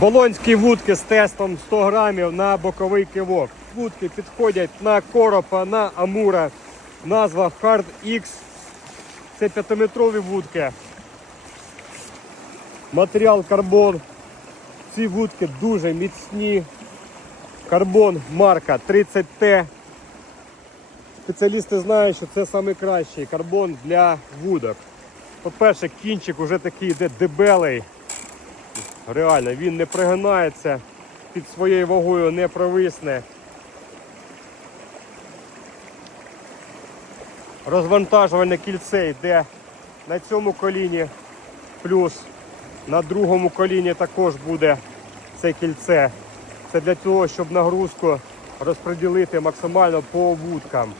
Болонські вудки з тестом 100 грамів на боковий кивок. Вудки підходять на коропа, на амура. Назва Hard X. Це 5-метрові вудки. Матеріал карбон. Ці вудки дуже міцні. Карбон марка 30T. Спеціалісти знають, що це найкращий карбон для вудок. По-перше, кінчик вже такий йде дебелий. Реально, він не пригинається, під своєю вагою не провисне. Розвантажувальне кільце йде на цьому коліні, плюс на другому коліні також буде це кільце. Це для того, щоб нагрузку розподілити максимально по вудкам.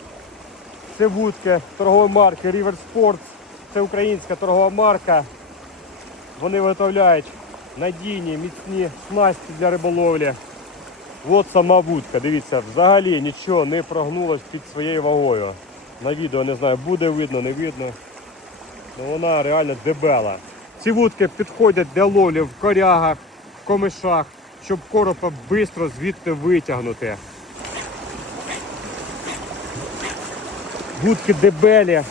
Це вудки торгової марки River Sports. Це українська торгова марка. Вони виготовляють надійні, міцні снасті для риболовлі. От сама вудка, дивіться, взагалі нічого не прогнулось під своєю вагою. На відео не знаю, буде видно, не видно. Ну вона реально дебела. Ці вудки підходять для ловлі в корягах, в комишах, щоб коропа швидко звідти витягнути. Вудки дебелі.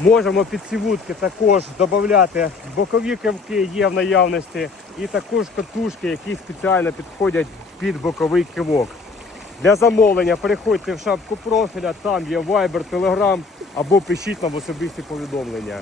Можемо під ці вудки також додати бокові кивки є в наявності, і також катушки, які спеціально підходять під боковий кивок. Для замовлення переходьте в шапку профіля, там є Viber, Telegram або пишіть нам особисті повідомлення.